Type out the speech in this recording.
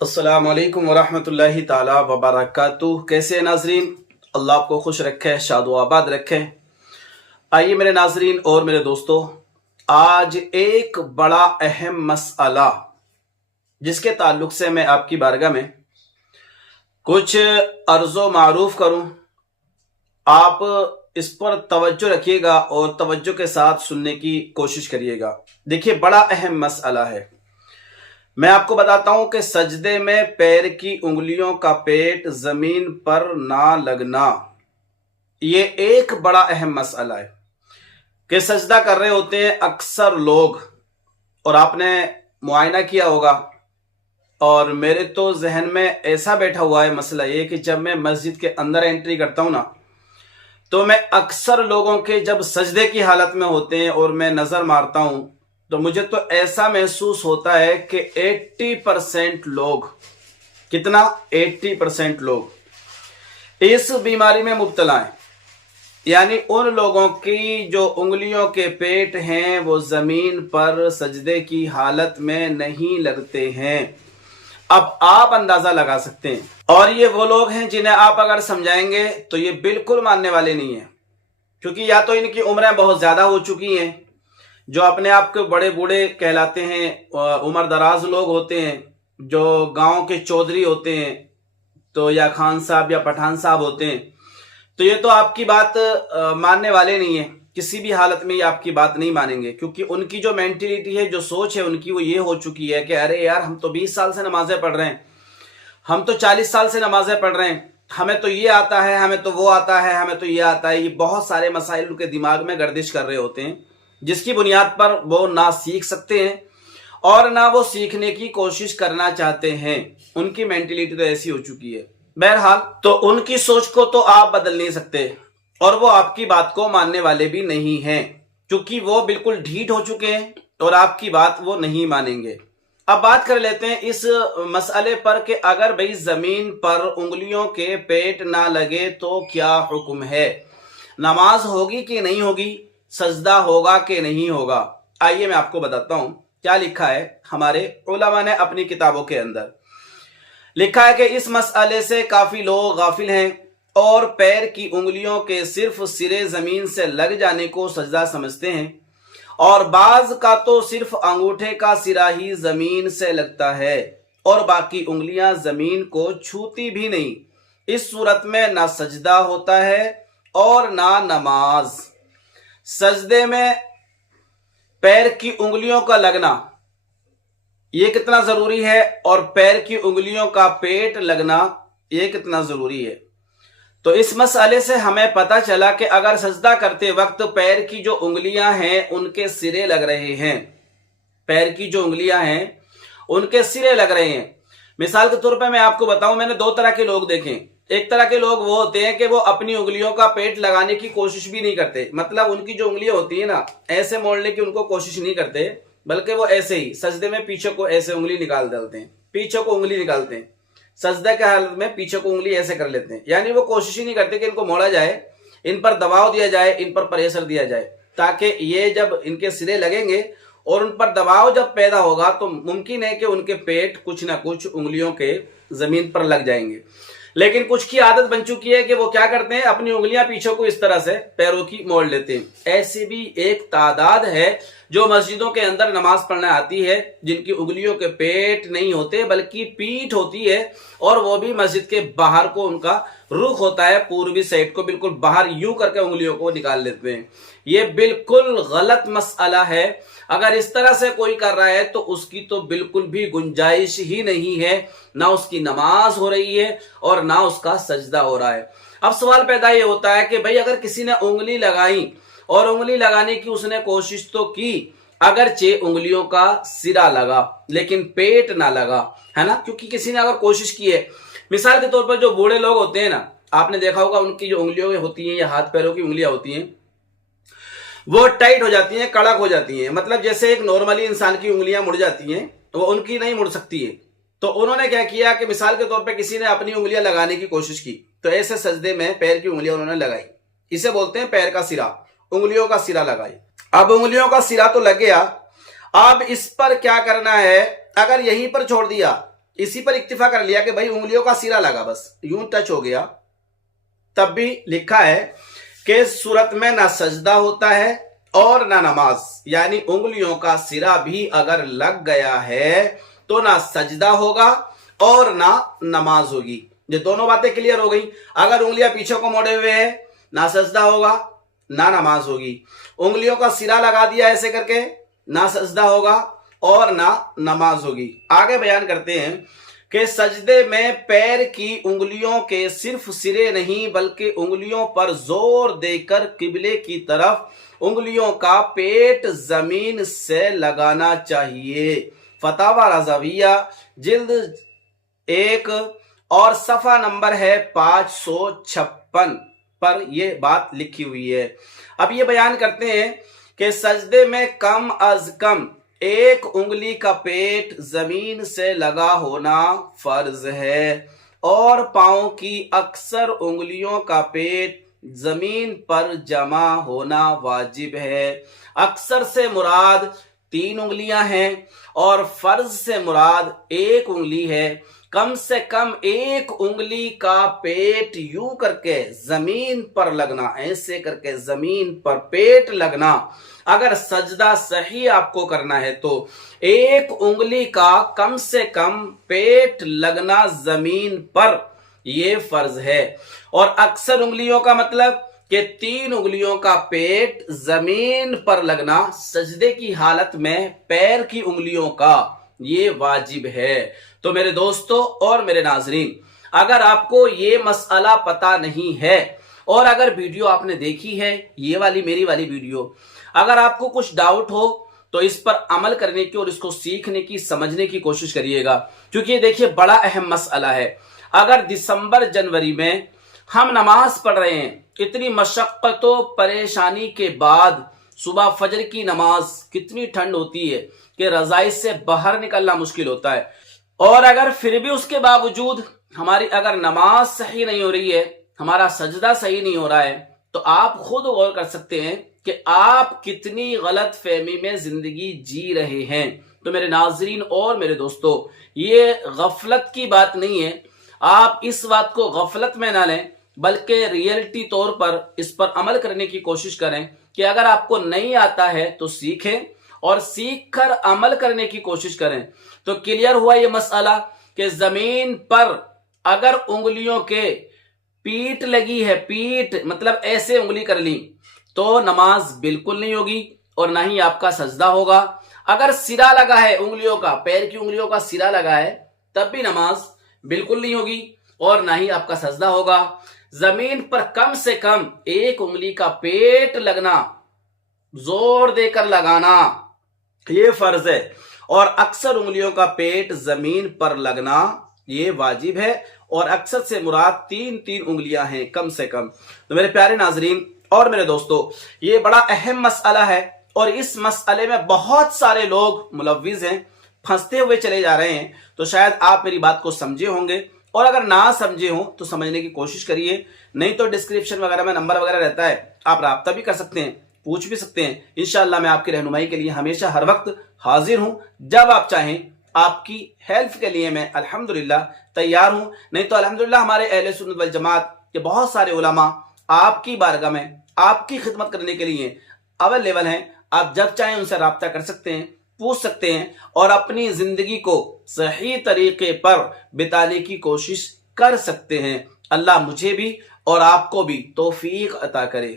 अस्सलाम वालेकुम वरहमतुल्लाहि ताला वबरकातुह। कैसे हैं नाजरीन? अल्लाह आपको खुश रखे, शाद व आबाद रखे। आइए मेरे नाजरीन और मेरे दोस्तों, आज एक बड़ा अहम मसला जिसके ताल्लुक से मैं आपकी बारगाह में कुछ अर्ज़ो मारूफ करूं, आप इस पर तवज्जो रखिएगा और तवज्जो के साथ सुनने की कोशिश करिएगा। देखिए, बड़ा अहम मसला है। मैं आपको बताता हूं कि सजदे में पैर की उंगलियों का पेट जमीन पर ना लगना, ये एक बड़ा अहम मसला है कि सजदा कर रहे होते हैं अक्सर लोग, और आपने मुआयना किया होगा, और मेरे तो जहन में ऐसा बैठा हुआ है मसला ये कि जब मैं मस्जिद के अंदर एंट्री करता हूं ना, तो मैं अक्सर लोगों के जब सजदे की हालत में होते हैं और मैं नजर मारता हूं, तो मुझे तो ऐसा महसूस होता है कि 80% लोग, कितना, 80% लोग इस बीमारी में मुब्तला हैं। यानी उन लोगों की जो उंगलियों के पेट हैं वो जमीन पर सजदे की हालत में नहीं लगते हैं। अब आप अंदाजा लगा सकते हैं, और ये वो लोग हैं जिन्हें आप अगर समझाएंगे तो ये बिल्कुल मानने वाले नहीं है, क्योंकि या तो इनकी उम्रें बहुत ज्यादा हो चुकी हैं, जो अपने आप को बड़े बूढ़े कहलाते हैं, उम्र दराज लोग होते हैं, जो गांव के चौधरी होते हैं, तो या खान साहब या पठान साहब होते हैं, तो ये तो आपकी बात मानने वाले नहीं है। किसी भी हालत में ये आपकी बात नहीं मानेंगे, क्योंकि उनकी जो मेंटेलिटी है, जो सोच है उनकी, वो ये हो चुकी है कि अरे यार, हम तो 20 साल से नमाजें पढ़ रहे हैं, हम तो 40 साल से नमाजें पढ़ रहे हैं, हमें तो ये आता है, हमें तो वो आता है, हमें तो ये आता है। ये बहुत सारे मसाइल उनके दिमाग में गर्दिश कर रहे होते हैं, जिसकी बुनियाद पर वो ना सीख सकते हैं और ना वो सीखने की कोशिश करना चाहते हैं। उनकी मेंटेलिटी तो ऐसी हो चुकी है। बहरहाल, तो उनकी सोच को तो आप बदल नहीं सकते, और वो आपकी बात को मानने वाले भी नहीं हैं, क्योंकि वो बिल्कुल ढीठ हो चुके हैं और आपकी बात वो नहीं मानेंगे। अब बात कर लेते हैं इस मसले पर कि अगर भाई जमीन पर उंगलियों के पेट ना लगे तो क्या हुक्म है, नमाज होगी कि नहीं होगी, सजदा होगा कि नहीं होगा। आइए मैं आपको बताता हूं क्या लिखा है हमारे उलमा ने अपनी किताबों के अंदर। लिखा है कि इस मसले से काफी लोग गाफिल हैं और पैर की उंगलियों के सिर्फ सिरे जमीन से लग जाने को सजदा समझते हैं, और बाज का तो सिर्फ अंगूठे का सिरा ही जमीन से लगता है और बाकी उंगलियां जमीन को छूती भी नहीं। इस सूरत में ना सजदा होता है और ना नमाज। सजदे में पैर की उंगलियों का लगना ये कितना जरूरी है, और पैर की उंगलियों का पेट लगना ये कितना जरूरी है। तो इस मसले से हमें पता चला कि अगर सजदा करते वक्त पैर की जो उंगलियां हैं उनके सिरे लग रहे हैं, पैर की जो उंगलियां हैं उनके सिरे लग रहे हैं। मिसाल के तौर पर मैं आपको बताऊं, मैंने दो तरह के लोग देखे। एक तरह के लोग वो होते हैं कि वो अपनी उंगलियों का पेट लगाने की कोशिश भी नहीं करते, मतलब उनकी जो उंगलियां होती है ना, ऐसे मोड़ने की उनको कोशिश नहीं करते, बल्कि वो ऐसे ही सजदे में पीछे को ऐसे उंगली निकाल डालते हैं, पीछे को उंगली निकालते हैं, सजदे के हालत में पीछे को उंगली ऐसे कर लेते हैं। यानी वो कोशिश ही नहीं करते कि इनको मोड़ा जाए, इन पर दबाव दिया जाए, इन पर प्रेशर दिया जाए, ताकि ये जब इनके सिरे लगेंगे और उन पर दबाव जब पैदा होगा तो मुमकिन है कि उनके पेट कुछ ना कुछ उंगलियों के जमीन पर लग जाएंगे। लेकिन कुछ की आदत बन चुकी है कि वो क्या करते हैं, अपनी उंगलियां पीछे को इस तरह से पैरों की मोड़ लेते हैं। ऐसी भी एक तादाद है जो मस्जिदों के अंदर नमाज पढ़ने आती है, जिनकी उंगलियों के पेट नहीं होते बल्कि पीठ होती है, और वो भी मस्जिद के बाहर को उनका रुख होता है, पूर्वी साइड को बिल्कुल बाहर यूं करके उंगलियों को निकाल लेते हैं। ये बिल्कुल गलत मसला है। अगर इस तरह से कोई कर रहा है तो उसकी तो बिल्कुल भी गुंजाइश ही नहीं है, ना उसकी नमाज हो रही है और ना उसका सजदा हो रहा है। अब सवाल पैदा ये होता है कि भाई, अगर किसी ने उंगली लगाई और उंगली लगाने की उसने कोशिश तो की, अगरचे उंगलियों का सिरा लगा लेकिन पेट ना लगा, है ना, क्योंकि किसी ने अगर कोशिश की है। मिसाल के तौर पर जो बूढ़े लोग होते हैं ना, आपने देखा होगा उनकी जो उंगलियों होती हैं या हाथ पैरों की उंगलियां होती हैं वो टाइट हो जाती हैं, कड़क हो जाती हैं, मतलब जैसे एक नॉर्मली इंसान की उंगलियां मुड़ जाती हैं वो उनकी नहीं मुड़ सकती है। तो उन्होंने क्या किया कि मिसाल के तौर पे किसी ने अपनी उंगलियां लगाने की कोशिश की, तो ऐसे सजदे में पैर की उंगलियां उन्होंने लगाई, इसे बोलते हैं पैर का सिरा, उंगलियों का सिरा लगाई। अब उंगलियों का सिरा तो लग गया, अब इस पर क्या करना है, अगर यहीं पर छोड़ दिया इसी पर इक्तिफा कर लिया कि भाई उंगलियों का सिरा लगा, बस यूं टच हो गया, तब भी लिखा है कि सूरत में ना सजदा होता है और ना नमाज, यानी उंगलियों का सिरा भी अगर लग गया है तो ना सजदा होगा और ना नमाज होगी। ये दोनों बातें क्लियर हो गई। अगर उंगलियां पीछे को मोड़े हुए है, ना सजदा होगा ना नमाज होगी। उंगलियों का सिरा लगा दिया ऐसे करके, ना सजदा होगा और ना नमाज होगी। आगे बयान करते हैं कि सजदे में पैर की उंगलियों के सिर्फ सिरे नहीं बल्कि उंगलियों पर जोर देकर किबले की तरफ उंगलियों का पेट जमीन से लगाना चाहिए। फतावा रज़ाविया जिल्द 1 और सफा नंबर है 556 पर यह बात लिखी हुई है। अब ये बयान करते हैं कि सजदे में कम अज कम एक उंगली का पेट जमीन से लगा होना फर्ज है और पांव की अक्सर उंगलियों का पेट जमीन पर जमा होना वाजिब है। अक्सर से मुराद 3 उंगलियां हैं और फर्ज से मुराद 1 उंगली है। कम से कम 1 उंगली का पेट यूं करके जमीन पर लगना, ऐसे करके जमीन पर पेट लगना। अगर सजदा सही आपको करना है तो 1 उंगली का कम से कम पेट लगना जमीन पर, यह फर्ज है। और अक्सर उंगलियों का मतलब कि 3 उंगलियों का पेट जमीन पर लगना सजदे की हालत में पैर की उंगलियों का, ये वाजिब है। तो मेरे दोस्तों और मेरे नाजरीन, अगर आपको ये मसला पता नहीं है और अगर वीडियो आपने देखी है, ये वाली मेरी वाली वीडियो, अगर आपको कुछ डाउट हो तो इस पर अमल करने की और इसको सीखने की, समझने की कोशिश करिएगा, क्योंकि ये देखिए बड़ा अहम मसला है। अगर दिसंबर जनवरी में हम नमाज पढ़ रहे हैं, इतनी मशक्कतों परेशानी के बाद सुबह फजर की नमाज, कितनी ठंड होती है कि रजाई से बाहर निकलना मुश्किल होता है, और अगर फिर भी उसके बावजूद हमारी अगर नमाज सही नहीं हो रही है, हमारा सजदा सही नहीं हो रहा है, तो आप खुद गौर कर सकते हैं कि आप कितनी गलत फहमी में जिंदगी जी रहे हैं। तो मेरे नाजरीन और मेरे दोस्तों, ये गफलत की बात नहीं है। आप इस बात को गफलत में ना लें, बल्कि रियलिटी तौर पर इस पर अमल करने की कोशिश करें कि अगर आपको नहीं आता है तो सीखें और सीख कर अमल करने की कोशिश करें। तो क्लियर हुआ ये मसला कि जमीन पर अगर उंगलियों के पीठ लगी है, पीठ मतलब ऐसे उंगली कर ली, तो नमाज बिल्कुल नहीं होगी और ना ही आपका सजदा होगा। अगर सिरा लगा है उंगलियों का, पैर की उंगलियों का सिरा लगा है, तब भी नमाज बिल्कुल नहीं होगी और ना ही आपका सजदा होगा। जमीन पर कम से कम 1 उंगली का पेट लगना, जोर देकर लगाना, ये फर्ज है, और अक्सर उंगलियों का पेट जमीन पर लगना ये वाजिब है। और अक्सर से मुराद 3 उंगलियां हैं कम से कम। तो मेरे प्यारे नाजरीन और मेरे दोस्तों, ये बड़ा अहम मसला है और इस मसले में बहुत सारे लोग मुलव्विज हैं, फंसते हुए चले जा रहे हैं। तो शायद आप मेरी बात को समझे होंगे, और अगर ना समझे हो तो समझने की कोशिश करिए। नहीं तो डिस्क्रिप्शन वगैरह में नंबर वगैरह रहता है, आप राब्ता भी कर सकते हैं, पूछ भी सकते हैं। इंशाअल्लाह मैं आपकी रहनुमाई के लिए हमेशा हर वक्त हाजिर हूं। जब आप चाहें, आपकी हेल्प के लिए मैं अल्हम्दुलिल्लाह तैयार हूं। नहीं तो अल्हम्दुलिल्लाह हमारे अहले सुन्नत वल जमात के बहुत सारे उलमा आपकी बारगाह में आपकी खिदमत करने के लिए अवेलेबल हैं। आप जब चाहें उनसे राब्ता कर सकते हैं, पूछ सकते हैं और अपनी जिंदगी को सही तरीके पर बिताने की कोशिश कर सकते हैं। अल्लाह मुझे भी और आपको भी तौफीक अता करे।